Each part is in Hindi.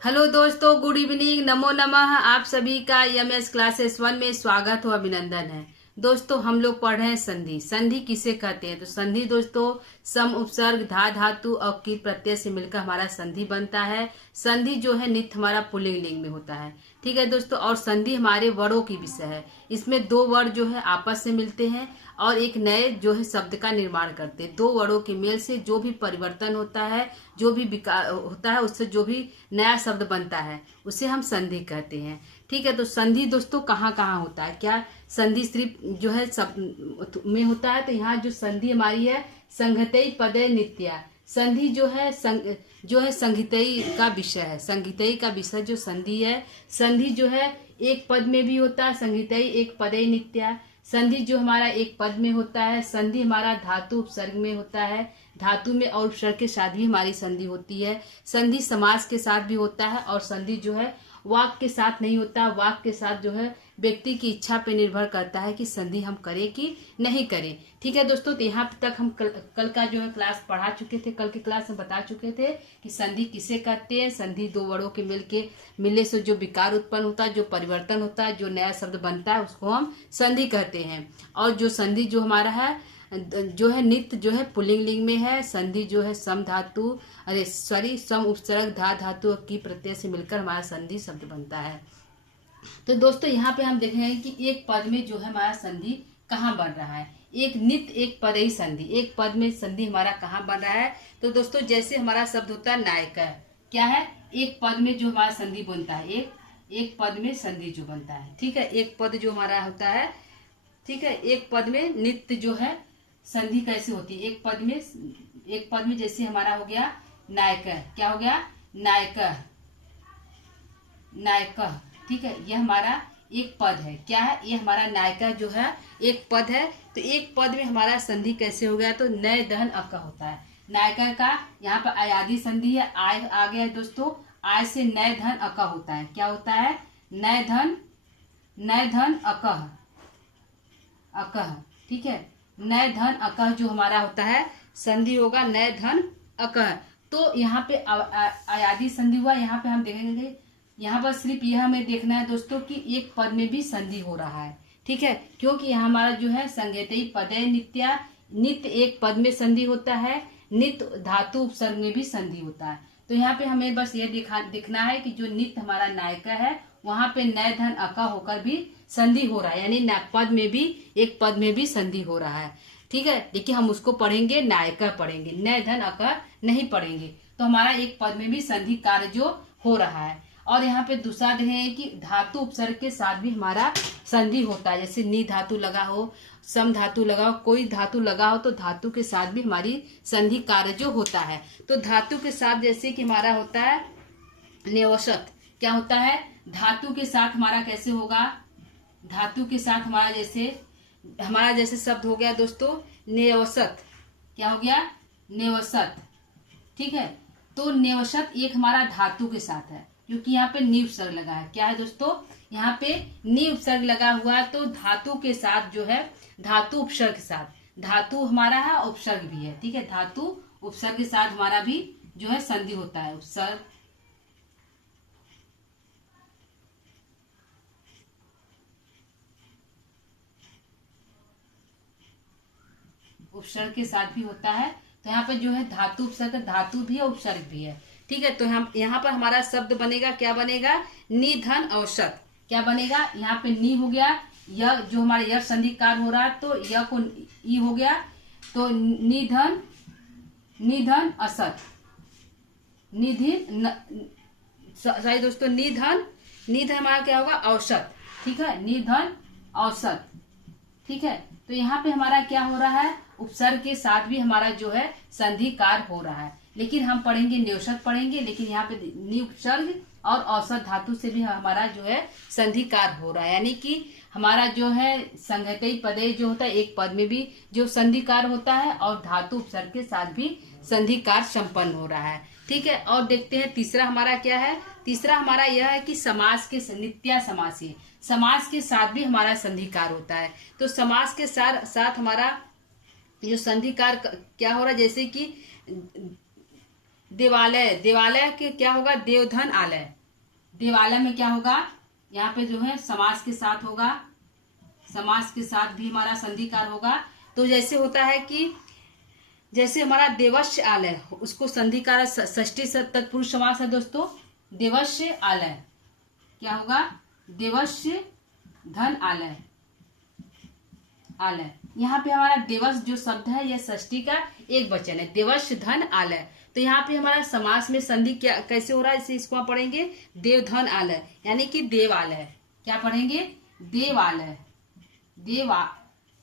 हेलो दोस्तों, गुड इवनिंग, नमो नमः। आप सभी का एमएस क्लासेस 1 में स्वागत हो, अभिनंदन है। दोस्तों, हम लोग पढ़ रहे हैं संधि। संधि किसे कहते हैं? तो संधि दोस्तों सम, उपसर्ग, धा, धातु और की प्रत्यय से मिलकर हमारा संधि बनता है। संधि जो है नित्य हमारा पुल्लिंग लिंग में होता है। ठीक है दोस्तों, और संधि हमारे वर्णों की विषय है। इसमें दो वर्ण जो है आपस से मिलते हैं और एक नए जो है शब्द का निर्माण करते हैं। दो वर्णों के मेल से जो भी परिवर्तन होता है, जो भी विकास होता है, उससे जो भी नया शब्द बनता है उसे हम संधि कहते हैं। ठीक है, तो संधि दोस्तों कहाँ कहाँ होता है? क्या संधि सिर्फ जो है सब में होता है? तो यहाँ जो संधि हमारी है, संघतई पदय नित्या। संधि जो है संहितई का विषय है। संहितई का विषय जो संधि है, संधि जो है एक पद में भी होता है। संहितई एक पदय नित्या। संधि जो हमारा एक पद में होता है। संधि हमारा धातु उपसर्ग में होता है। धातु में और उपसर्ग के साथ भी हमारी संधि होती है। संधि समास के साथ भी होता है और संधि जो है वाक्य के साथ नहीं होता। वाक्य के साथ जो है व्यक्ति की इच्छा पे निर्भर करता है कि संधि हम करें कि नहीं करें। ठीक है दोस्तों, तो यहाँ तक हम कल का जो है क्लास पढ़ा चुके थे। कल की क्लास में बता चुके थे कि संधि किसे कहते हैं। संधि दो वर्णों के मिलने से जो विकार उत्पन्न होता है, जो परिवर्तन होता है, जो नया शब्द बनता है, उसको हम संधि कहते हैं। और जो संधि जो हमारा है जो है नित्य जो है पुल्लिंग लिंग में है। संधि जो है सम धातु सम उपसर्ग धा धातु की प्रत्यय से मिलकर हमारा संधि शब्द बनता है। तो दोस्तों यहाँ पे हम देखेंगे कि एक पद में जो है हमारा संधि कहाँ बन रहा है। एक नित्य एक पद ही संधि, एक पद में संधि हमारा कहाँ बन रहा है? तो दोस्तों जैसे हमारा शब्द होता है नायक, क्या है? एक पद में जो हमारा संधि बनता है, एक पद में संधि जो बनता है। ठीक है, एक पद जो हमारा होता है। ठीक है, एक पद में नित्य जो है संधि कैसे होती है? एक पद में जैसे हमारा हो गया नायक, क्या हो गया? नायक, नायक। ठीक है, ये हमारा एक पद है। क्या है? ये हमारा नायका जो है एक पद है। तो एक पद में हमारा संधि कैसे हो गया? तो नय दहन अक होता है। नायका का यहाँ पर आयादी संधि है। आय आ गया है दोस्तों। आय से नय धन अक होता है। क्या होता है? नय धन अकह, अकह। ठीक है, नय धन अकह जो हमारा होता है संधि होगा नय धन अकह। तो यहाँ पे आयादी संधि हुआ। यहाँ पे हम देखेंगे, यहाँ पर सिर्फ यह हमें देखना है दोस्तों कि एक पद में भी संधि हो रहा है। ठीक है, क्योंकि यहाँ हमारा जो है संज्ञेयी पदय नित्या, नित्य एक पद में संधि होता है, नित्य धातु उपसर्ग में भी संधि होता है। तो यहाँ पे हमें बस ये दिखना है कि जो नित्य हमारा नायका है वहां पे नय धन अका होकर भी संधि हो रहा है, यानी पद में भी एक पद में भी संधि हो रहा है। ठीक है, लेकिन हम उसको पढ़ेंगे नायका पढ़ेंगे, नय धन अका नहीं पढ़ेंगे। तो हमारा एक पद में भी संधि कार्य जो हो रहा है। और यहाँ पे दूसरा देखें कि धातु उपसर्ग के साथ भी हमारा संधि होता है। जैसे नी धातु लगा हो, सम धातु लगा हो, कोई धातु लगा हो, तो धातु के साथ भी हमारी संधि कार्य जो होता है। तो धातु के साथ जैसे कि हमारा होता है नेवशत, क्या होता है? धातु के साथ हमारा कैसे होगा? धातु के साथ हमारा जैसे शब्द हो गया दोस्तों नेवसत। क्या हो गया? नेवसत। ठीक है, तो नेवशत एक हमारा धातु के साथ है क्योंकि यहाँ पे नी उपसर्ग लगा है। क्या है दोस्तों? यहाँ पे नी उपसर्ग लगा हुआ है। तो धातु के साथ जो है धातु उपसर्ग के साथ, धातु हमारा है उपसर्ग भी है। ठीक है, धातु उपसर्ग के साथ हमारा भी जो है संधि होता है। उपसर्ग के साथ भी होता है। तो यहाँ पे जो है धातु उपसर्ग, धातु भी है उपसर्ग भी है। ठीक है, तो हम यहाँ पर हमारा शब्द बनेगा, क्या बनेगा? निधन औसत। क्या बनेगा? यहाँ पे नी हो गया, यह जो हमारे यह संधि कार्य हो रहा है तो यह को ई हो गया, तो निधन असत, निधि सॉरी दोस्तों, निधन हमारा क्या होगा? औसत। ठीक है, निधन औसत। ठीक है, तो यहाँ पे हमारा क्या हो रहा है? उपसर्ग के साथ भी हमारा जो है संधि कार्य हो रहा है। लेकिन हम पढ़ेंगे न्योषक पढ़ेंगे, लेकिन यहाँ पे नी उपसर्ग और औसत धातु से भी हमारा जो है संधि कार्य हो रहा है। यानी कि हमारा जो है संज्ञेयी पदय जो होता है एक पद में भी जो संधि कार्य होता है और धातु उपसर्ग के साथ भी संधि कार्य संपन्न हो रहा है। ठीक है, और देखते हैं तीसरा हमारा क्या है। तीसरा हमारा यह है कि समास के नित्या समासी, समास के साथ भी हमारा संधि कार्य होता है। तो समास के साथ हमारा जो संधि कार्य क्या हो रहा है, जैसे कि देवालय, देवालय के क्या होगा, देवधन आलय। देवालय में क्या होगा, यहाँ पे जो है समास के साथ होगा, समास के साथ भी हमारा संधिकार होगा। तो जैसे होता है कि जैसे हमारा देवस्य आलय, उसको संधिकार षष्ठी तत्पुरुष समास है दोस्तों। देवस्य आलय क्या होगा, देवस्य धन आलय, आलय। यहाँ पे हमारा देवस जो शब्द है यह षष्ठी का एक वचन है, देवस्य धन आलय। तो यहाँ पे हमारा समास में संधि क्या कैसे हो रहा है, इसे इसको आप पढ़ेंगे देवधन आलय, यानी कि देवालय। क्या पढ़ेंगे, देवालय,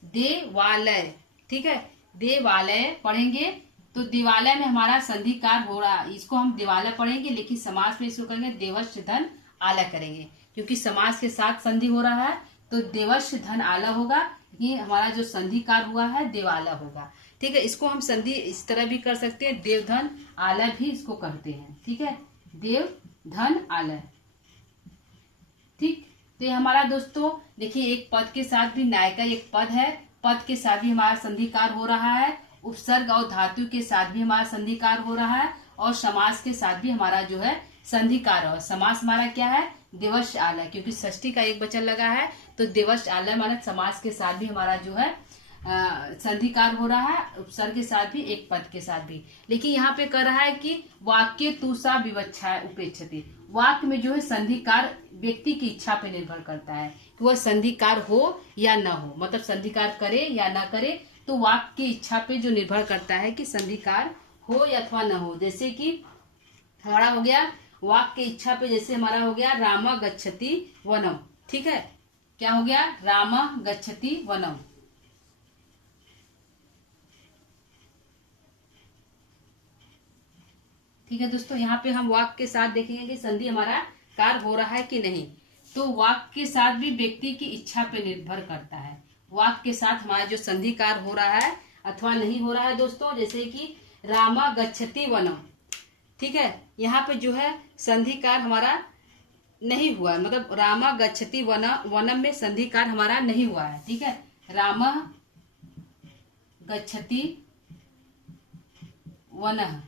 देवालय, ठीक है, देवालय पढ़ेंगे। तो देवालय में हमारा संधिकार हो रहा है, इसको हम देवालय पढ़ेंगे, लेकिन समास में इसको करेंगे देवस्य धन आलय करेंगे, क्योंकि समास के साथ संधि हो रहा है। तो देवस्य धन आलय होगा, ये हमारा जो संधिकार हुआ है देवालय होगा। ठीक है, इसको हम संधि इस तरह भी कर सकते हैं, देवधन आलय भी इसको कहते हैं। ठीक है, देवधन आलय। ठीक, तो ये हमारा दोस्तों देखिए एक पद के साथ भी, नायिका एक पद है, पद के साथ भी हमारा संधिकार हो रहा है, उपसर्ग और धातु के साथ भी हमारा संधिकार हो रहा है, और समास के साथ भी हमारा जो है संधिकार है। समास हमारा क्या है, देवस्य आलय, क्योंकि षष्ठी का एक वचन लगा है, तो देवस्य आलय माने समास के साथ भी हमारा जो है संधिकार हो रहा है, उपसर्ग के साथ भी, एक पद के साथ भी। लेकिन यहाँ पे कह रहा है कि वाक्य तुषा विवक्षा उपेक्षति, वाक्य में जो है संधिकार व्यक्ति की इच्छा पे निर्भर करता है कि वह संधिकार हो या न हो, मतलब संधिकार करे या न करे, तो वाक्य की इच्छा पे जो निर्भर करता है कि संधिकार हो या अथवा न हो। जैसे कि हमारा हो गया वाक्य की इच्छा पे, जैसे हमारा हो गया राम गच्छति वनम। ठीक है, क्या हो गया, राम गच्छति वनम। ठीक है दोस्तों, यहाँ पे हम वाक्य के साथ देखेंगे कि संधि हमारा कार हो रहा है कि नहीं। तो वाक्य के साथ भी व्यक्ति की इच्छा पे निर्भर करता है, वाक्य के साथ हमारा जो संधिकार हो रहा है अथवा नहीं हो रहा है दोस्तों। जैसे कि रामा गच्छति वनम, ठीक है, यहाँ पे जो है संधिकार हमारा नहीं हुआ, मतलब रामा गच्छति वनम में संधिकार हमारा नहीं हुआ है। ठीक है, रामा गच्छति वनः,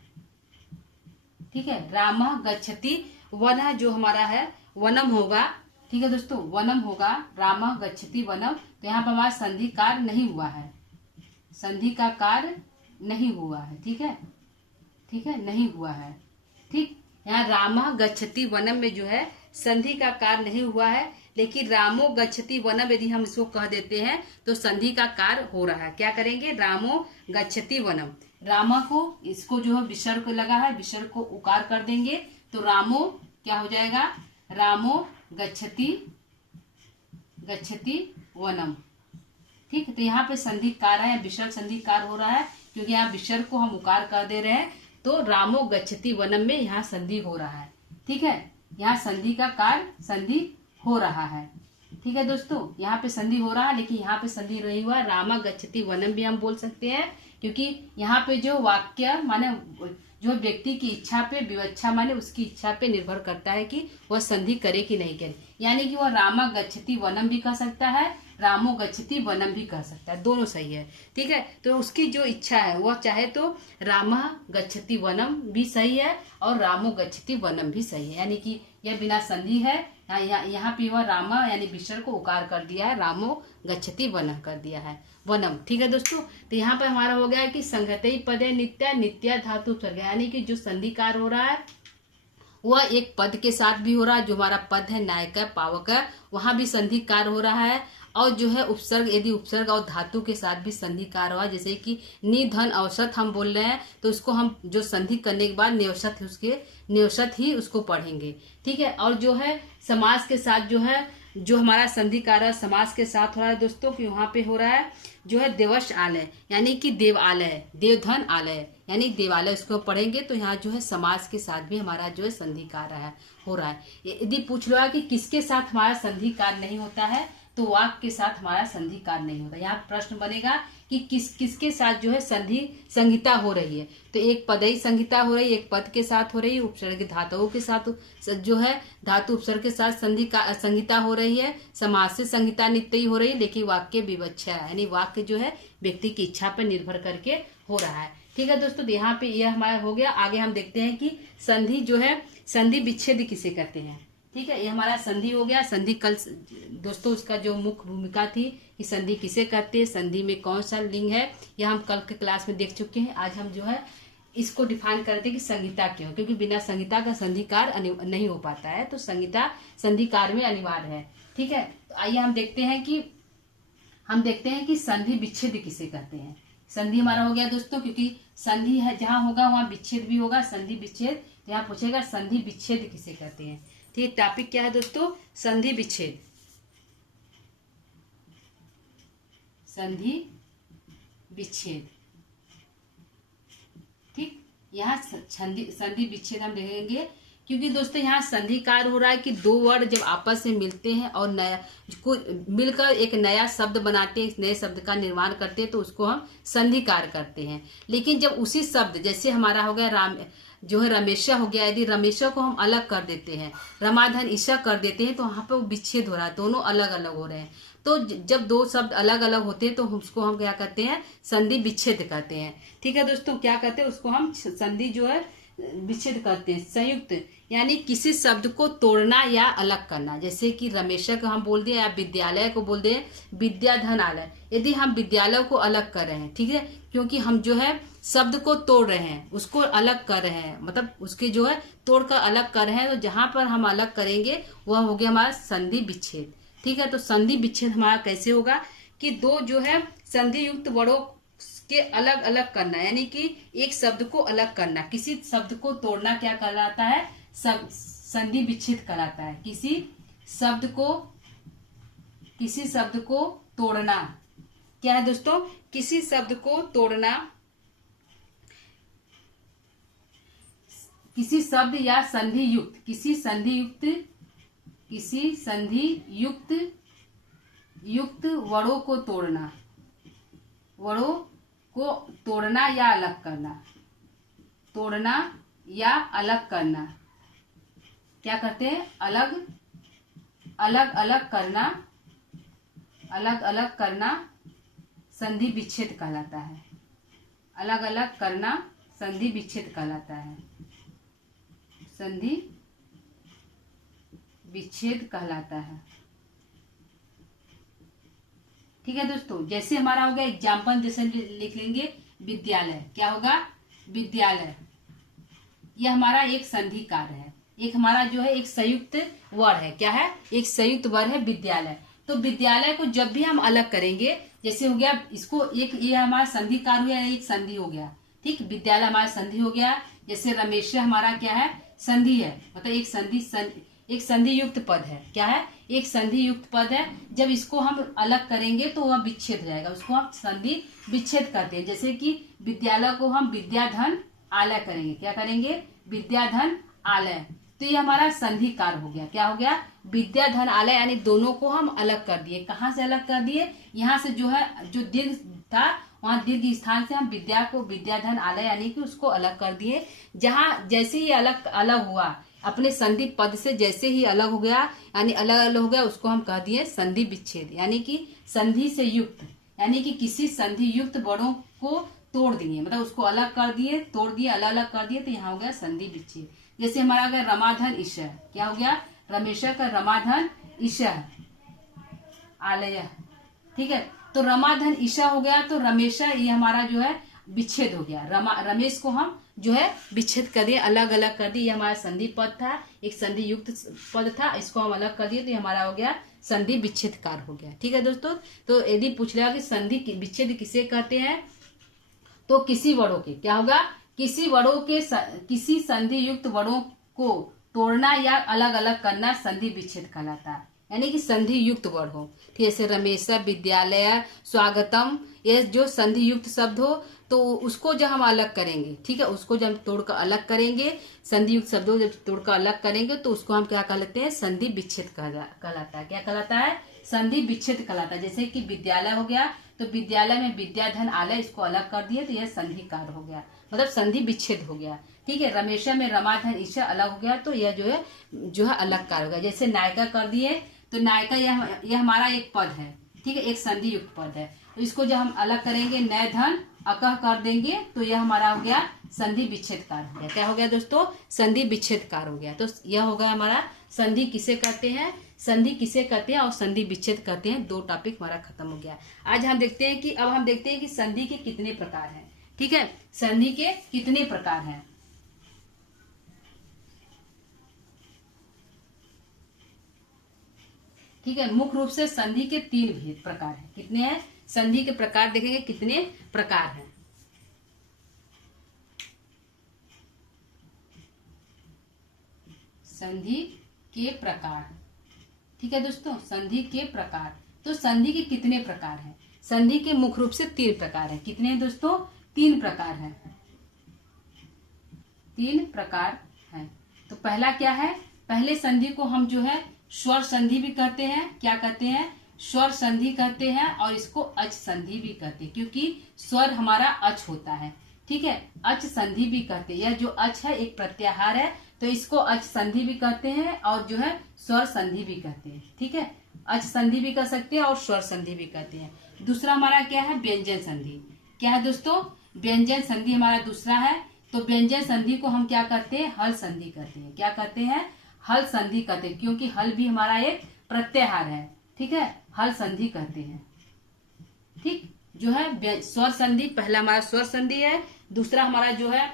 ठीक है, राम गच्छति वनः जो हमारा है वनम होगा। ठीक है दोस्तों, वनम होगा, राम गच्छति वनम। तो यहाँ पर हमारा संधि कार्य नहीं हुआ है, संधि का कार्य नहीं हुआ है। ठीक है, ठीक है, नहीं हुआ है। ठीक, यहाँ राम गच्छति वनम में जो है संधि का कार्य नहीं हुआ है, लेकिन रामो गच्छति वनम यदि हम इसको कह देते हैं तो संधि का कार्य हो रहा है। क्या करेंगे, रामो गच्छति वनम, रामा को इसको जो है विसर्ग लगा है, विसर्ग को उकार कर देंगे, तो रामो क्या हो जाएगा, रामो गच्छति वनम। ठीक, तो यहाँ पे संधि कार है, विसर्ग संधि कार हो रहा है, क्योंकि यहाँ विसर्ग को हम उकार कर दे रहे हैं, तो रामो गच्छति वनम में यहाँ संधि हो रहा है। ठीक है, यहाँ संधि का कार्य संधि हो रहा है। ठीक है दोस्तों, यहाँ पे संधि हो रहा है, लेकिन यहाँ पे संधि नहीं हुआ। रामा गच्छति वनम भी हम बोल सकते हैं, क्योंकि यहाँ पे जो वाक्य माने जो व्यक्ति की इच्छा पे, विवक्षा माने उसकी इच्छा पे निर्भर करता है कि वह संधि करे कि नहीं करे। यानी कि वह रामा गच्छति वनम भी कह सकता है, रामो गच्छति वनम भी कह सकता है, दोनों सही है। ठीक है, तो उसकी जो इच्छा है वह चाहे तो रामा गच्छति वनम भी सही है और रामो गच्छति वनम भी सही है, यानी कि यह बिना संधि है। यहाँ पे वह रामा यानी विसर्ग को उकार कर दिया है, रामो गच्छति वनम कर दिया है, वनम। ठीक है दोस्तों, तो यहाँ पे हमारा हो गया कि संगतई पदे नित्य, नित्य धातु उपसर्ग, यानी कि जो संधिकार हो रहा है वह एक पद के साथ भी हो रहा है, जो हमारा पद है नायक है, पावक है, वहां भी संधिकार हो रहा है, और जो है उपसर्ग, यदि उपसर्ग और धातु के साथ भी संधिकार हुआ, जैसे कि निधन औसत हम बोल रहे हैं, तो उसको हम जो संधि करने के बाद निवसत है, उसके निवसत ही उसको पढ़ेंगे। ठीक है, और जो है समास के साथ जो है जो हमारा संधिकार समास के साथ हो रहा है दोस्तों, कि वहां पे हो रहा है जो है देवश आलय, यानी कि देवालय, देवधन आलय यानी देवालय, उसको पढ़ेंगे। तो यहाँ जो है समास के साथ भी हमारा जो है संधिकार हो रहा है। यदि पूछ लो कि किसके साथ हमारा संधिकार नहीं होता है, तो वाक्य के साथ हमारा संधिकार नहीं होता। यहाँ प्रश्न बनेगा कि किसके साथ जो है संहिता हो रही है, तो एक पदई संहिता हो रही है, एक पद के साथ हो रही है, उपसर्ग धातुओं के साथ जो है धातु उपसर्ग के साथ संहिता हो रही है, समास से संहिता नित्य ही हो रही है, लेकिन वाक्य विवक्षा यानी वाक्य जो है व्यक्ति की इच्छा पर निर्भर करके हो रहा है। ठीक है दोस्तों, तो यहाँ पे यह हमारा हो गया। आगे हम देखते हैं कि संधि जो है, संधि विच्छेद किसे कहते हैं। ठीक है, ये हमारा संधि हो गया। संधि कल दोस्तों उसका जो मुख्य भूमिका थी कि संधि किसे कहते हैं, संधि में कौन सा लिंग है, यह हम कल के क्लास में देख चुके हैं। आज हम जो है इसको डिफाइन करते हैं कि संहिता क्यों, क्योंकि बिना संहिता का संधिकार नहीं हो पाता है, तो संहिता संधिकार में अनिवार्य है। ठीक है, तो आइए हम देखते हैं कि संधि विच्छेद किसे कहते हैं। संधि हमारा हो गया दोस्तों, क्योंकि संधि है जहां होगा वहां विच्छेद भी होगा, संधि विच्छेद। तो यहाँ पूछेगा संधि विच्छेद किसे कहते हैं। ठीक, टॉपिक क्या है दोस्तों, संधि विच्छेद। संधि विच्छेद। ठीक, यहाँ संधि विच्छेद हम देखेंगे, क्योंकि दोस्तों यहाँ संधिकार हो रहा है कि दो वर्ड जब आपस में मिलते हैं और नया मिलकर एक नया शब्द बनाते हैं, नए शब्द का निर्माण करते हैं, तो उसको हम संधिकार करते हैं। लेकिन जब उसी शब्द, जैसे हमारा हो गया राम जो है रमेशा हो गया, यदि रमेशा को हम अलग कर देते हैं, रमाधन ईशा कर देते हैं, तो वहां पे वो विच्छेद हो रहा है, दोनों अलग अलग हो रहे हैं। तो जब दो शब्द अलग अलग होते हैं तो उसको हम क्या कहते हैं, संधि विच्छेद कहते हैं। ठीक है दोस्तों, क्या कहते हैं उसको हम संधि जो है विच्छेद करते हैं। संयुक्त यानी किसी शब्द को तोड़ना या अलग करना, जैसे कि रमेशा को हम बोल दिए या विद्यालय को बोल दिए विद्याधनालय। यदि हम विद्यालय को अलग कर रहे हैं, ठीक है, क्योंकि हम जो है शब्द को तोड़ रहे हैं, उसको अलग कर रहे हैं, मतलब उसके जो है तोड़कर अलग कर रहे हैं, तो जहां पर हम अलग करेंगे वह हो गया हमारा संधि विच्छेद। ठीक है, तो संधि विच्छेद हमारा कैसे होगा कि दो जो है संधि युक्त वर्णों के अलग अलग करना, यानी कि एक शब्द को अलग करना, किसी शब्द को तोड़ना क्या कहलाता है, संधि विच्छेद कहलाता है। किसी शब्द को तोड़ना क्या है दोस्तों, किसी शब्द को तोड़ना, किसी शब्द या संधि युक्त, किसी संधि युक्त वर्णों को तोड़ना, वर्णों को तोड़ना या अलग करना, तोड़ना या अलग करना क्या कहते हैं, अलग अलग करना संधि विच्छेद कहलाता है। अलग अलग करना संधि विच्छेद कहलाता है, संधि विच्छेद कहलाता है। ठीक है दोस्तों, जैसे हमारा हो गया एग्जाम्पल, जैसे लिख लेंगे विद्यालय, क्या होगा विद्यालय, यह हमारा एक संधिकार है। एक हमारा जो है एक संयुक्त वर्ड है, क्या है, एक संयुक्त वर्ड है विद्यालय। तो विद्यालय को जब भी हम अलग करेंगे, जैसे हो गया इसको एक, ये हमारा संधिकार हुआ, एक संधि हो गया। ठीक, विद्यालय हमारा संधि हो गया। जैसे रमेश हमारा क्या है, संधि है, मतलब एक संधि युक्त पद है, क्या है, एक संधि युक्त पद है। जब इसको हम अलग करेंगे तो वह विच्छेद हो जाएगा, उसको हम संधि विच्छेद कहते हैं। जैसे कि विद्यालय को हम विद्याधन आलय करेंगे, क्या करेंगे, विद्याधन आलय, तो ये हमारा संधिकार हो गया। क्या हो गया, विद्याधन आलय, यानी दोनों को हम अलग कर दिए। कहाँ से अलग कर दिए, यहाँ से जो है जो दीर्घ था वहां दीर्घ स्थान से हम विद्या को विद्याधन आलय यानी कि उसको अलग कर दिए। जहां जैसे ही अलग हुआ, अपने संधि पद से जैसे ही अलग हो गया, यानी अलग अलग हो गया, उसको हम कह दिए संधि विच्छेद, यानी कि संधि से युक्त, यानी कि किसी संधि युक्त वर्णों को तोड़ दिए, मतलब उसको अलग कर दिए, तोड़ दिए, अलग अलग कर दिए, तो यहाँ हो गया संधि विच्छेद। जैसे हमारा हो गया रमाधन ईशा, क्या हो गया, रमेशा का रमाधन ईशा आलय। ठीक है, तो रमाधन ईशा हो गया, तो रमेशा ये हमारा जो है विच्छेद हो गया। रमेश को हम जो है विच्छेद कर दिए, अलग अलग कर दिए। ये हमारा संधि पद था, एक संधि युक्त पद था, इसको हम अलग कर दिए, तो ये हमारा हो गया संधि विच्छेदकार हो गया। ठीक है दोस्तों, तो यदि पूछ लिया कि संधि विच्छेद किसे कहते हैं, तो किसी वर्णों के, क्या होगा, किसी वर्णों के, किसी संधि युक्त वर्णों को तोड़ना या अलग अलग करना संधि विच्छेद कहलाता है, यानी कि संधि युक्त वर्ण हो। ठीक है, जैसे रमेशा, विद्यालय, स्वागतम, ये जो संधि युक्त शब्द हो, तो उसको जब हम अलग करेंगे, ठीक है, उसको जब हम तोड़कर अलग करेंगे, संधि युक्त शब्दों जब तोड़कर अलग करेंगे, तो उसको हम क्या कहलाते हैं, संधि विच्छेद कहलाता है। क्या कहलाता है, संधि विच्छेद कहलाता है। जैसे कि विद्यालय हो गया, तो विद्यालय में विद्याधन आलय, इसको अलग कर दिए, तो यह संधिकार हो गया, मतलब संधि विच्छेद हो गया। ठीक है, रमेशा में रमाधन ईशा अलग हो गया, तो यह जो है अलग कार हो गया। जैसे नायिका कर दिए, तो नायिका यह हमारा एक पद है, ठीक है, एक संधि युक्त पद है, तो इसको जब हम अलग करेंगे, नय धन अकह कर देंगे तो यह हमारा हो गया संधि विच्छेदकार हो गया। क्या हो गया दोस्तों? संधि विच्छेदकार हो गया। तो यह हो गया हमारा संधि किसे कहते हैं, संधि किसे कहते हैं और संधि विच्छेद कहते हैं। दो टॉपिक हमारा खत्म हो गया। आज हम देखते हैं कि अब हम देखते हैं कि संधि के कितने प्रकार हैं। ठीक है, संधि के कितने प्रकार हैं। ठीक है, मुख्य रूप से संधि के 3 प्रकार हैं। कितने हैं? संधि के प्रकार देखेंगे कितने प्रकार हैं। संधि के प्रकार। ठीक है दोस्तों, संधि के प्रकार। तो संधि के कितने प्रकार हैं? संधि के मुख्य रूप से 3 प्रकार हैं। कितने हैं दोस्तों? 3 प्रकार हैं। 3 प्रकार हैं। तो पहला क्या है? पहले संधि को हम जो है स्वर संधि भी कहते हैं। क्या कहते हैं? स्वर संधि कहते हैं। और इसको अच संधि भी कहते हैं, क्योंकि स्वर हमारा अच होता है। ठीक है, अच संधि भी कहते हैं। यह जो अच है एक प्रत्याहार है, तो इसको अच संधि भी कहते हैं और जो है स्वर संधि भी कहते हैं। ठीक है, अच संधि भी कह सकते हैं और स्वर संधि भी कहते हैं। दूसरा हमारा क्या है? व्यंजन संधि। क्या है दोस्तों? व्यंजन संधि हमारा दूसरा है। तो व्यंजन संधि को हम क्या करते हैं? हल संधि कहते हैं। क्या कहते हैं? हल संधि कहते हैं, क्योंकि हल भी हमारा एक प्रत्याहार है। ठीक है, हल संधि कहते हैं। ठीक, जो है स्वर संधि, पहला हमारा स्वर संधि है। दूसरा हमारा जो है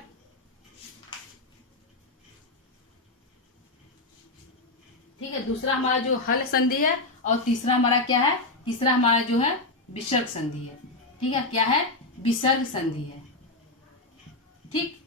ठीक है, दूसरा हमारा जो हल संधि है। और तीसरा हमारा क्या है? तीसरा हमारा जो है विसर्ग संधि है। ठीक है, क्या है? विसर्ग संधि है। ठीक,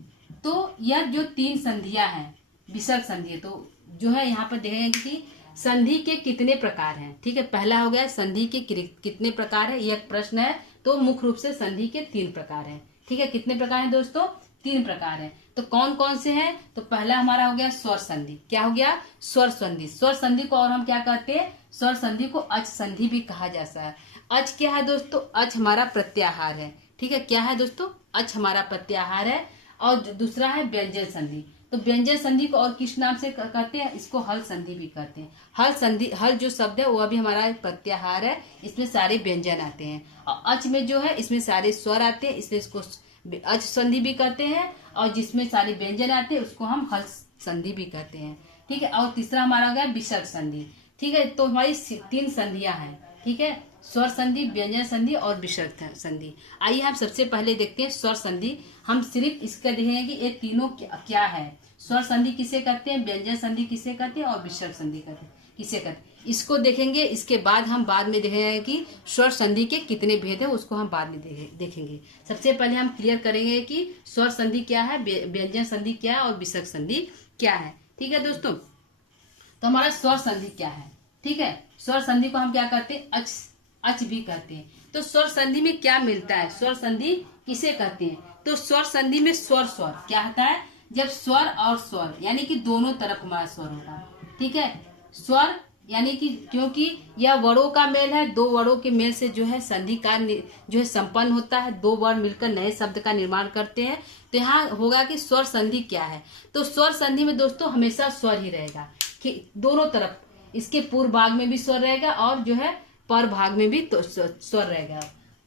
तो यह जो 3 संधियां हैं, विसर्ग संधि है। तो जो है यहाँ पर देखेंगे कि संधि के कितने प्रकार हैं। ठीक है, पहला हो गया संधि के कितने प्रकार है, यह प्रश्न है। तो मुख्य रूप से संधि के 3 प्रकार हैं। ठीक है, कितने प्रकार हैं दोस्तों? 3 प्रकार हैं। तो कौन कौन से हैं? तो पहला हमारा हो गया स्वर संधि। क्या हो गया? स्वर संधि। स्वर संधि को और हम क्या कहते हैं? स्वर संधि को अच संधि भी कहा जाता है। अच क्या है दोस्तों? अच हमारा प्रत्याहार है। ठीक है, क्या है दोस्तों? अच हमारा प्रत्याहार है। और दूसरा है व्यंजन संधि। तो व्यंजन संधि को और किस नाम से कहते हैं? इसको हल संधि भी कहते हैं। हल संधि, हल जो शब्द है वो भी हमारा प्रत्याहार है। इसमें सारे व्यंजन आते हैं। और अच में जो है इसमें सारे स्वर आते हैं, इसलिए इसको अच संधि भी कहते हैं। और जिसमें सारे व्यंजन आते हैं उसको हम हल संधि भी कहते हैं। ठीक है, और तीसरा हमारा हो गया विसर्ग संधि। ठीक है, तो हमारी 3 संधियां हैं। ठीक है, स्वर संधि, व्यंजन संधि और विसर्ग संधि। आइए हम सबसे पहले देखते हैं स्वर संधि। हम सिर्फ इसका देखेंगे कि ये तीनों क्या है। स्वर संधि किसे कहते हैं, व्यंजन संधि किसे कहते हैं और विसर्ग संधि किसे कहते हैं, इसको देखेंगे। इसके बाद हम बाद में देखेंगे कि स्वर संधि के कितने भेद है, उसको हम बाद में देखेंगे। सबसे पहले हम क्लियर करेंगे कि स्वर संधि क्या है, व्यंजन संधि क्या है और विसर्ग संधि क्या है। ठीक है दोस्तों, तो हमारा स्वर संधि क्या है। ठीक है, स्वर संधि को हम क्या कहते हैं? अच भी कहते हैं। तो स्वर संधि में क्या मिलता है? स्वर संधि किसे कहते हैं? तो स्वर संधि में स्वर क्या होता है? जब स्वर और स्वर यानी कि दोनों तरफ हमारा स्वर होगा। ठीक है, स्वर यानी कि क्योंकि यह वर्णों का मेल है, 2 वर्णों के मेल से जो है संधि का जो है संपन्न होता है। 2 वर्ण मिलकर नए शब्द का निर्माण करते हैं। तो यहाँ होगा कि स्वर संधि क्या है। तो स्वर संधि में दोस्तों हमेशा स्वर ही रहेगा कि दोनों तरफ, इसके पूर्व भाग में भी स्वर रहेगा और जो है पर भाग में भी तो स्वर रहेगा।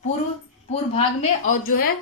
पूर्व भाग में और जो है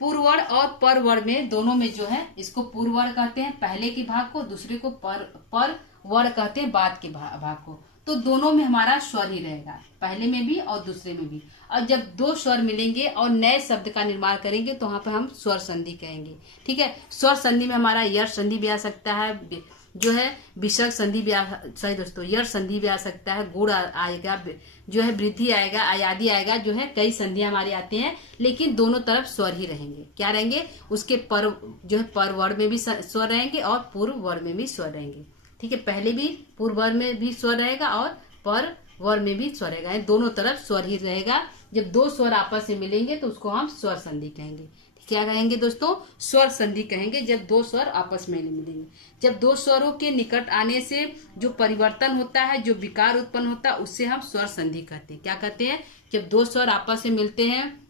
पूर्व वर्ण और पर वर्ण में, दोनों में जो है इसको पूर्व वर्ण कहते हैं पहले के भाग को, दूसरे को पर वर्ण कहते हैं बाद के भाग को। तो दोनों में हमारा स्वर ही रहेगा, पहले में भी और दूसरे में भी। और जब 2 स्वर मिलेंगे और नए शब्द का निर्माण करेंगे तो वहां पर हम स्वर संधि कहेंगे। ठीक है, स्वर संधि में हमारा यश संधि भी आ सकता है, जो है विसर्ग संधि भी सही दोस्तों, यश संधि भी आ सकता है, गुण आएगा, जो है वृद्धि आएगा, आयादी आएगा, जो है कई संधियां हमारे आते हैं। लेकिन दोनों तरफ स्वर ही रहेंगे। क्या रहेंगे? उसके जो है पर वर्ण में भी स्वर रहेंगे और पूर्व वर्ण में भी स्वर रहेंगे। ठीक है, पहले भी पूर्व वर्ण में भी स्वर रहेगा और पर वर्ण में भी स्वर रहेगा, दोनों तरफ स्वर ही रहेगा। जब 2 स्वर आपस में मिलेंगे तो उसको हम स्वर संधि कहेंगे। क्या कहेंगे दोस्तों? स्वर संधि कहेंगे जब 2 स्वर आपस में मिलेंगे। जब 2 स्वरों के निकट आने से जो परिवर्तन होता है, जो विकार उत्पन्न होता है, उससे हम स्वर संधि कहते हैं। क्या कहते हैं? जब 2 स्वर आपस में मिलते हैं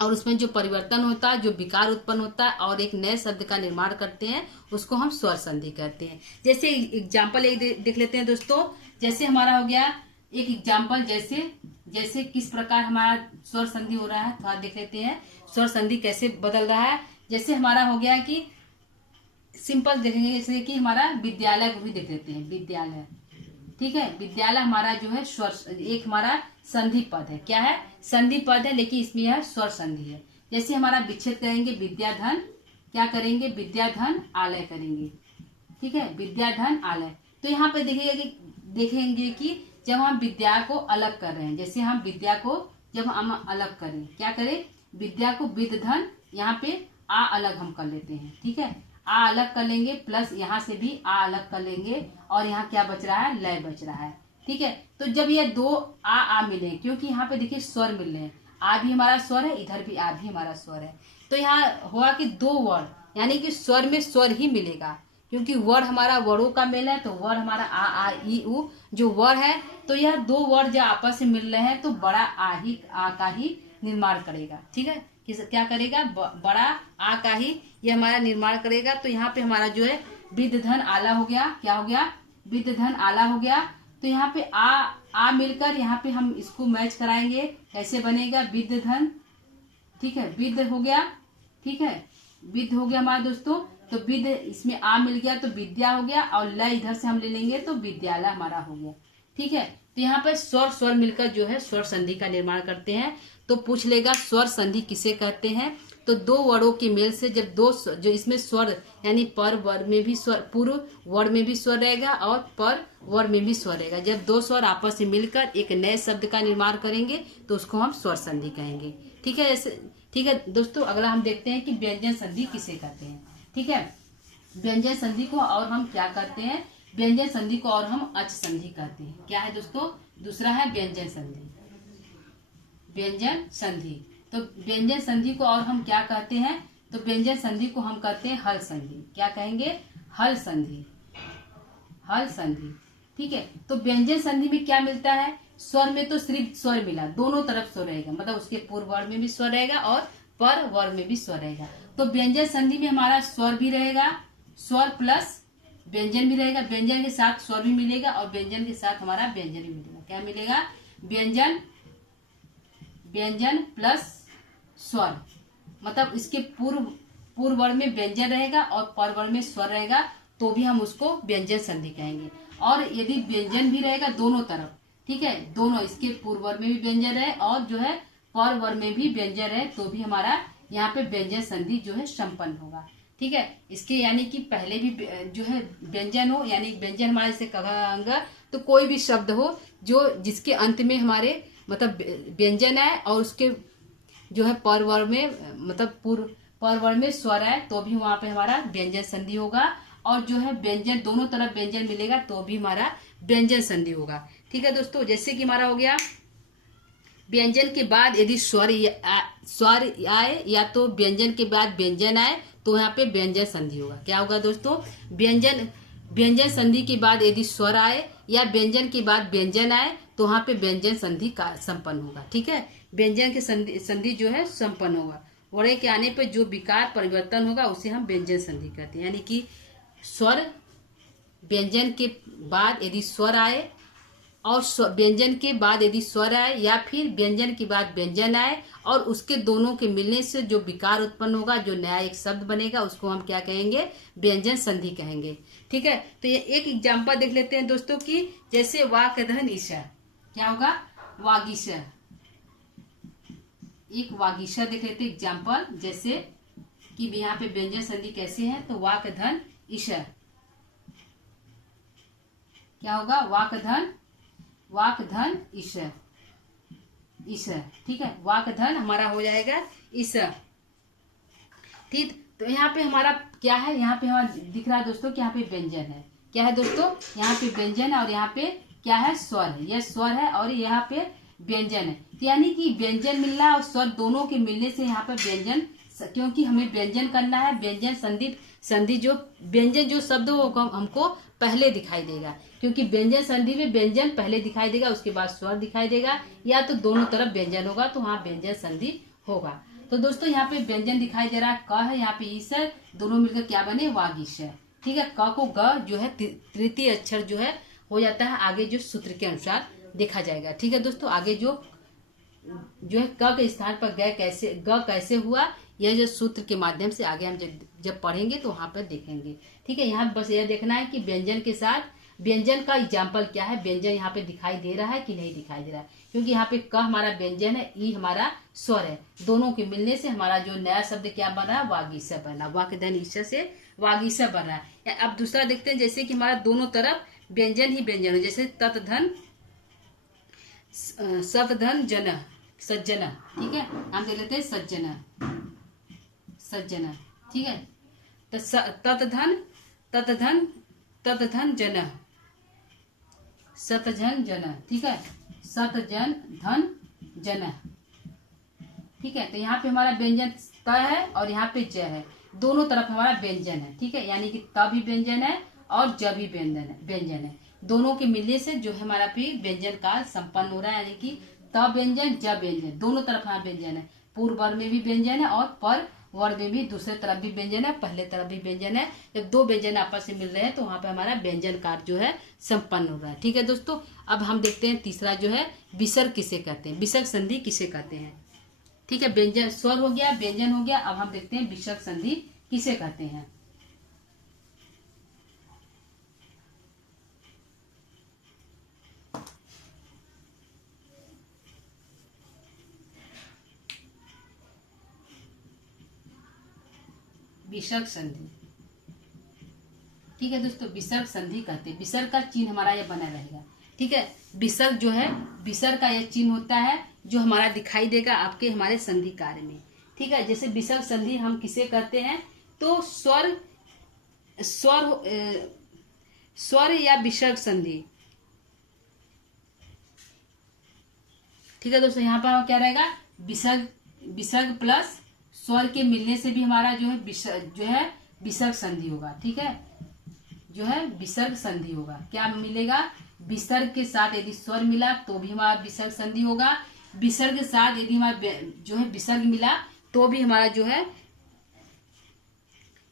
और उसमें जो परिवर्तन होता है, जो विकार उत्पन्न होता है और एक नए शब्द का निर्माण करते हैं, उसको हम स्वर संधि कहते हैं। जैसे एग्जाम्पल एक देख लेते हैं दोस्तों। जैसे हमारा हो गया एक एग्जाम्पल जैसे किस प्रकार हमारा स्वर संधि हो रहा है, थोड़ा देख लेते हैं स्वर संधि कैसे बदल रहा है। जैसे हमारा हो गया कि सिंपल देखेंगे, जैसे कि हमारा विद्यालय को भी देख लेते हैं, विद्यालय, ठीक है। विद्यालय हमारा जो है स्वर, एक हमारा संधि पद है, क्या है, संधि पद है, लेकिन इसमें यह स्वर संधि है। जैसे हमारा विच्छेद करेंगे विद्याधन, क्या करेंगे, विद्याधन आलय करेंगे, ठीक है, विद्याधन आलय। तो यहाँ पे देखेंगे कि जब हम विद्या को अलग कर रहे हैं, जैसे हम विद्या को जब हम अलग करें, क्या करें, विद्या को विद धन, यहाँ पे आ अलग हम कर लेते हैं, ठीक है, आ अलग कर लेंगे, प्लस यहाँ से भी आ अलग कर लेंगे, और यहाँ क्या बच रहा है, लय बच रहा है, ठीक है। तो जब ये दो आ मिले, क्योंकि यहाँ पे देखिए स्वर मिल रहे हैं, आ भी हमारा स्वर है, इधर भी आ भी हमारा स्वर है, तो यहाँ हुआ कि दो वर्ण, यानी कि स्वर में स्वर ही मिलेगा, क्योंकि वर्ण हमारा वरों का मेल है, तो वर्ण हमारा आ ई उ जो वर्ण है, तो यह दो वर्ण जो आपस में मिल रहे हैं तो बड़ा आ का ही निर्माण करेगा, ठीक है, क्या करेगा, बड़ा आ का ही ये हमारा निर्माण करेगा। तो यहाँ पे हमारा जो है विद धन आला हो गया, क्या हो गया, विद धन आला हो गया। तो यहाँ पे आ मिलकर यहाँ पे हम इसको मैच कराएंगे, कैसे बनेगा, विद धन, ठीक है, विद हो गया, ठीक है, विद हो गया हमारे दोस्तों। तो विद इसमें आ मिल गया तो विद्या हो गया, और ल इधर से हम ले लेंगे तो विद्यालय हमारा हो गया, ठीक है। तो यहाँ पे स्वर मिलकर जो है स्वर संधि का निर्माण करते हैं। तो पूछ लेगा स्वर संधि किसे कहते हैं, तो दो वर्णों के मेल से जब दो जो इसमें स्वर यानी पर वर्ण में भी स्वर, पूर्व वर्ण में भी स्वर रहेगा और पर वर्ण में भी स्वर रहेगा, जब दो स्वर आपस में मिलकर एक नए शब्द का निर्माण करेंगे तो उसको हम स्वर संधि कहेंगे, ठीक है। ऐसे ठीक है दोस्तों, अगला हम देखते हैं कि व्यंजन संधि किसे कहते हैं, ठीक है। व्यंजन संधि को और हम क्या कहते हैं, व्यंजन संधि को और हम अच संधि कहते हैं। क्या है दोस्तों, दूसरा है व्यंजन संधि, व्यंजन संधि। तो व्यंजन संधि को और हम क्या कहते हैं, तो व्यंजन संधि को हम कहते हैं हल संधि, क्या कहेंगे, हल संधि, हल संधि, ठीक है। तो व्यंजन संधि में क्या मिलता है, स्वर में तो सिर्फ स्वर मिला, दोनों तरफ स्वर रहेगा, मतलब उसके पूर्व वर्ण में भी स्वर रहेगा और पर वर्ण में भी स्वर रहेगा। तो व्यंजन संधि में हमारा स्वर भी रहेगा, स्वर प्लस व्यंजन भी रहेगा, व्यंजन के साथ स्वर भी मिलेगा और व्यंजन के साथ हमारा व्यंजन भी मिलेगा, क्या मिलेगा, व्यंजन, व्यंजन प्लस स्वर, मतलब इसके पूर्व वर्ण में व्यंजन रहेगा और पर वर्ण में स्वर रहेगा, तो भी हम उसको व्यंजन संधि कहेंगे। और यदि व्यंजन भी रहेगा दोनों तरफ, ठीक है, दोनों इसके पूर्व वर्ण में भी व्यंजन है और जो है पर वर्ण में भी व्यंजन है, तो भी हमारा यहाँ पे व्यंजन संधि जो है संपन्न होगा, ठीक है। इसके यानी कि पहले भी जो है व्यंजन हो, यानी व्यंजन हमारे से कहेंगे तो कोई भी शब्द हो जो जिसके अंत में हमारे मतलब व्यंजन है और उसके जो है पर वर्ण में मतलब पूर्व पर वर्ण में स्वर है, तो भी वहां पे हमारा व्यंजन संधि होगा, और जो है व्यंजन दोनों तरफ व्यंजन मिलेगा तो भी हमारा व्यंजन संधि होगा, ठीक है दोस्तों। जैसे कि हमारा हो गया व्यंजन के बाद यदि स्वर आए या तो व्यंजन के बाद व्यंजन आए तो यहाँ पे व्यंजन संधि होगा, क्या होगा दोस्तों, व्यंजन संधि के बाद यदि स्वर आए या व्यंजन के बाद व्यंजन आए तो वहां पे व्यंजन संधि का संपन्न होगा, ठीक है। व्यंजन के संधि जो है संपन्न होगा, वर्ण के आने पर जो विकार परिवर्तन होगा उसे हम व्यंजन संधि कहते हैं। यानी कि स्वर व्यंजन के बाद यदि स्वर आए और व्यंजन के बाद यदि स्वर आए या फिर व्यंजन के बाद व्यंजन आए और उसके दोनों के मिलने से जो विकार उत्पन्न होगा, जो नया एक शब्द बनेगा, उसको हम क्या कहेंगे, व्यंजन संधि कहेंगे, ठीक है। तो ये एक एग्जांपल देख लेते हैं दोस्तों की, जैसे वाक्धन ईशा, क्या होगा, वागीशा, एक वागीशा देख लेते हैं एग्जांपल, जैसे कि यहाँ पे व्यंजन संधि कैसे है, तो वाक्धन ईशा, क्या होगा, वाक्धन ईशा, ईशा, ठीक है, वाक्धन हमारा हो जाएगा ईशा, ठीक। तो यहाँ पे हमारा क्या है, यहाँ पे हमारा दिख रहा है दोस्तों कि यहाँ पे व्यंजन है, क्या है दोस्तों, यहाँ पे व्यंजन है और यहाँ पे क्या है, स्वर है, यह स्वर है और यहाँ पे व्यंजन है। तो यानी कि व्यंजन मिल रहा है और स्वर दोनों के मिलने से यहाँ पर व्यंजन, क्योंकि हमें व्यंजन करना है, व्यंजन संधि जो व्यंजन जो शब्द हो हमको पहले दिखाई देगा, क्योंकि व्यंजन संधि में व्यंजन पहले दिखाई देगा, उसके बाद स्वर दिखाई देगा, या तो दोनों तरफ व्यंजन होगा तो वहाँ व्यंजन संधि होगा। तो दोस्तों यहाँ पे व्यंजन दिखाई दे रहा है, क है, यहाँ पे ईश है, दोनों मिलकर क्या बने, वागीश है, ठीक है। क को ग जो है तृतीय अक्षर जो है हो जाता है आगे जो सूत्र के अनुसार देखा जाएगा। ठीक है दोस्तों, आगे जो है क के स्थान पर ग कैसे हुआ, यह जो सूत्र के माध्यम से आगे हम जब पढ़ेंगे तो वहां पर देखेंगे। ठीक है, यहाँ बस यह देखना है कि व्यंजन के साथ व्यंजन का एग्जाम्पल क्या है, व्यंजन यहाँ पे दिखाई दे रहा है कि नहीं दिखाई दे रहा है, क्योंकि यहाँ पे क हमारा व्यंजन है, ई हमारा स्वर है, दोनों के मिलने से हमारा जो नया शब्द क्या बन रहा है, वागीसा बन रहा है, वाक धन ईसा से वागीसा बन रहा है। अब दूसरा देखते हैं, जैसे कि हमारा दोनों तरफ व्यंजन ही व्यंजन हो, जैसे ततधन सतधन जन सज्जन। ठीक है, हम देख लेते हैं सज्जन सज्जन। ठीक है, तो ततधन ततधन ततधन जन सतजन जन। ठीक है, सतजन धन जन। ठीक है, तो यहाँ पे हमारा व्यंजन त है और यहाँ पे ज है, दोनों तरफ हमारा व्यंजन है। ठीक है, यानी कि त भी व्यंजन है और ज भी व्यंजन है, दोनों के मिलने से जो है हमारा भी व्यंजन काल संपन्न हो रहा है, यानी कि त व्यंजन ज व्यंजन, दोनों तरफ हमारा व्यंजन है, पूर्व वर्ग में भी व्यंजन है और पर वर्ग में भी दूसरे तरफ भी व्यंजन है, पहले तरफ भी व्यंजन है। जब दो व्यंजन आपस में मिल रहे हैं तो वहां पे हमारा व्यंजन कार्य जो है संपन्न हो रहा है। ठीक है दोस्तों, अब हम देखते हैं तीसरा जो है विसर्ग किसे कहते हैं, विसर्ग संधि किसे कहते हैं। ठीक है, व्यंजन स्वर हो गया, व्यंजन हो गया, अब हम देखते हैं विसर्ग संधि किसे कहते हैं। विसर्ग संधि। ठीक है दोस्तों, विसर्ग संधि कहते हैं, विसर्ग का चिन्ह हमारा यह बना रहेगा। ठीक है, विसर्ग जो है, विसर्ग का यह चिन्ह होता है जो हमारा दिखाई देगा आपके हमारे संधि कार्य में। ठीक है, जैसे विसर्ग संधि हम किसे कहते हैं, तो स्वर स्वर स्वर या विसर्ग संधि। ठीक है दोस्तों, यहाँ पर क्या रहेगा, विसर्ग प्लस स्वर के मिलने से भी हमारा जो है विसर्ग संधि होगा। ठीक है, जो है विसर्ग संधि होगा, क्या मिलेगा, विसर्ग के साथ यदि स्वर मिला तो भी हमारा विसर्ग संधि होगा, विसर्ग के साथ यदि हमारा जो है विसर्ग मिला तो भी हमारा जो है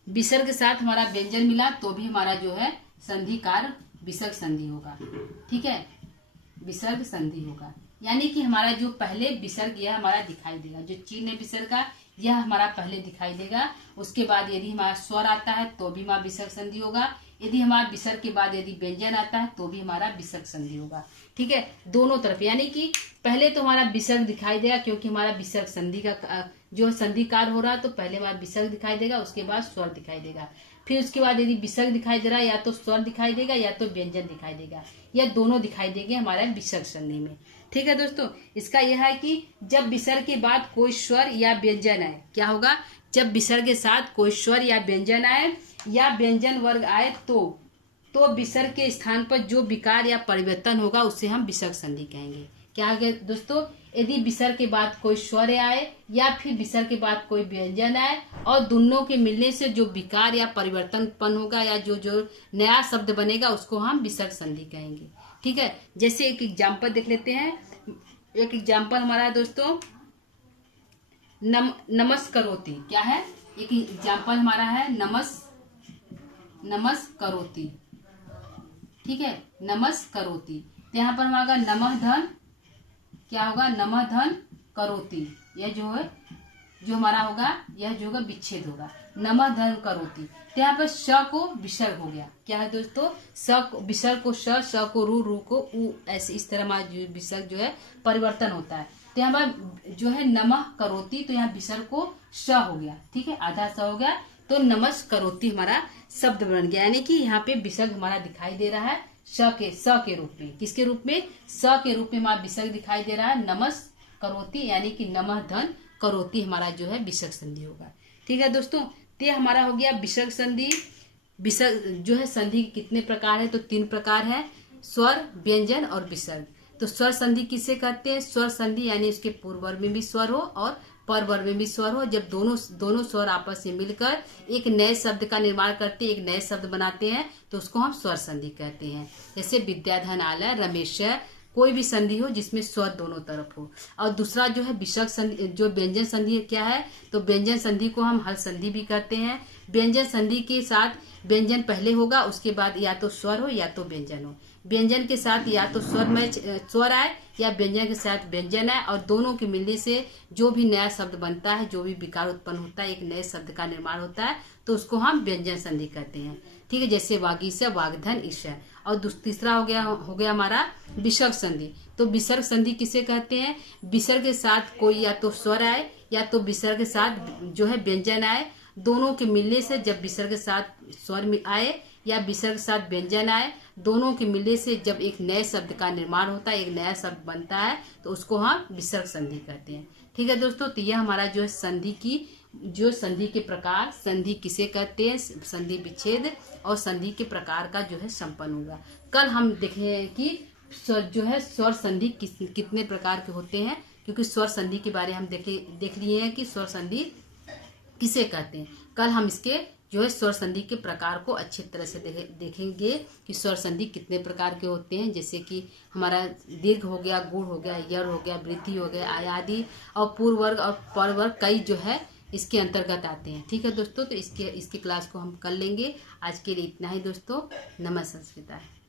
विसर्ग के साथ हमारा व्यंजन मिला तो भी हमारा जो है संधि कार्य विसर्ग संधि होगा। ठीक है, विसर्ग संधि होगा, यानी कि हमारा जो पहले विसर्ग यह हमारा दिखाई देगा, जो चिन्ह है विसर्ग का यह हमारा पहले दिखाई देगा, उसके बाद यदि हमारा स्वर आता है तो भी हमारा विसर्ग संधि होगा, यदि हमारा विसर्ग के बाद यदि व्यंजन आता है तो भी हमारा विसर्ग संधि होगा। ठीक है, दोनों तरफ, यानी कि पहले तो हमारा विसर्ग दिखाई देगा क्योंकि हमारा विसर्ग संधि का जो संधि कार्य हो रहा है, तो पहले हमारा विसर्ग दिखाई देगा, उसके बाद स्वर दिखाई देगा, फिर उसके बाद यदि विसर्ग दिखाई दे रहा है या तो स्वर दिखाई देगा या तो व्यंजन दिखाई देगा, या दोनों दिखाई देंगे हमारे विसर्ग संधि में। ठीक है दोस्तों, इसका यह है कि जब विसर्ग के बाद कोई स्वर या व्यंजन आए, क्या होगा, जब विसर्ग के साथ कोई स्वर या व्यंजन आए या व्यंजन वर्ग आए तो विसर्ग के स्थान पर जो विकार या परिवर्तन होगा उसे हम विसर्ग संधि कहेंगे। क्या है दोस्तों, यदि विसर्ग के बाद कोई स्वर आए या फिर विसर्ग के बाद कोई व्यंजन आए और दोनों के मिलने से जो विकार या परिवर्तन उत्पन्न होगा या जो नया शब्द बनेगा उसको हम विसर्ग संधि कहेंगे। ठीक है, जैसे एक एग्जाम्पल देख लेते हैं, एक एग्जाम्पल हमारा है दोस्तों नमस्करोति। क्या है, एक एग्जाम्पल हमारा है नमस्करोति। ठीक है, नमस्करोति, तो यहाँ पर हमारा नमः धन क्या होगा, नमः धन करोति, यह जो हमारा होगा यह जो होगा विच्छेद होगा, नमः धन करोति। तो यहाँ पर श को विसर्ग हो गया, क्या है दोस्तों, विसर्ग को श को रू को उ, ऐसे इस तरह हमारा विसर्ग जो है परिवर्तन होता है। तो यहाँ पर जो है नमः करोति, तो यहाँ विसर्ग को श हो गया। ठीक है, आधा स हो गया, तो नमस्करोति हमारा शब्द बन गया, यानी कि यहाँ पे विसर्ग हमारा दिखाई दे रहा है स के रूप में। किसके रूप में, स के रूप में हमारा विसर्ग दिखाई दे रहा है, नमस्करोति, यानी कि नमः धन करोति हमारा जो है विसर्ग संधि होगा। ठीक है दोस्तों, तो हमारा हो गया विसर्ग संधि। विसर्ग जो है संधि कितने प्रकार है, तो 3 प्रकार है, स्वर, व्यंजन और विसर्ग। तो स्वर संधि किसे कहते हैं, स्वर संधि यानी उसके पूर्व वर्ग में भी स्वर हो और पर वर्ग में भी स्वर हो, जब दोनों स्वर आपस में मिलकर एक नए शब्द का निर्माण करते हैं, एक नए शब्द बनाते हैं, तो उसको हम स्वर संधि कहते हैं। जैसे विद्याधन आलय, रमेश, कोई भी संधि हो जिसमें स्वर दोनों तरफ हो। और दूसरा जो है विसर्ग संधि, जो व्यंजन संधि क्या है, तो व्यंजन संधि को हम हल संधि भी कहते हैं, व्यंजन संधि के साथ व्यंजन पहले होगा, उसके बाद या तो स्वर हो या तो व्यंजन हो। व्यंजन के साथ या तो स्वर आए या व्यंजन के साथ व्यंजन आए, और दोनों के मिलने से जो भी नया शब्द बनता है, जो भी विकार उत्पन्न होता है, एक नए शब्द का निर्माण होता है, तो उसको हम व्यंजन संधि कहते हैं। ठीक है, जैसे वागीश, वाग्धन, ईश। और तीसरा हो गया हमारा विसर्ग संधि। तो विसर्ग संधि किसे कहते हैं? विसर्ग के साथ कोई या तो स्वर आए या तो विसर्ग के साथ जो है व्यंजन आए, दोनों के मिलने से जब विसर्ग के साथ स्वर आए या विसर्ग के साथ व्यंजन आए, दोनों के मिलने से जब एक नए शब्द का निर्माण होता है, एक नया शब्द बनता है, तो उसको हम विसर्ग संधि कहते हैं। ठीक है दोस्तों, तो यह हमारा जो है संधि के प्रकार, संधि किसे कहते हैं, संधि विच्छेद और संधि के प्रकार का जो है संपन्न होगा। कल हम देखें कि जो है स्वर संधि कितने प्रकार के होते हैं, क्योंकि स्वर संधि के बारे में हम देख लिए हैं कि स्वर संधि किसे कहते हैं। कल हम इसके जो है स्वर संधि के प्रकार को अच्छी तरह से देखेंगे कि स्वर संधि कितने प्रकार के होते हैं, जैसे कि हमारा दीर्घ हो गया, गुण हो गया, यर हो गया, वृद्धि हो गया, आयादि और पूर्व वर्ग और पर वर्ग कई जो है इसके अंतर्गत आते हैं। ठीक है दोस्तों, तो इसके क्लास को हम कर लेंगे। आज के लिए इतना ही दोस्तों। नमस्कार।